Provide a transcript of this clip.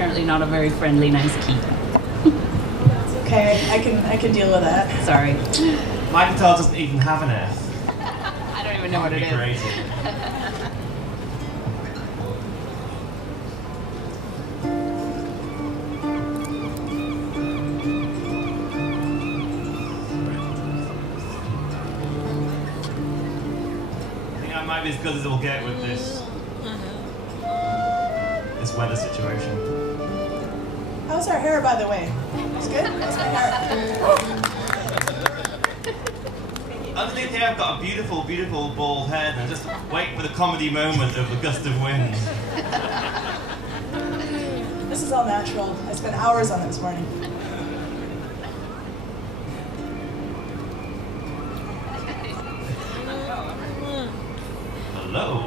apparently not a very friendly, nice key. It's okay, I can deal with that. Sorry. My guitar doesn't even have an F. I don't even know what it is. Crazy. I think I might be as good as it'll get with this weather situation. How's our hair, by the way? It's good? How's my hair? Underneath here I've got a beautiful, beautiful bald head and just wait for the comedy moment of a gust of wind. This is all natural. I spent hours on it this morning. Hello.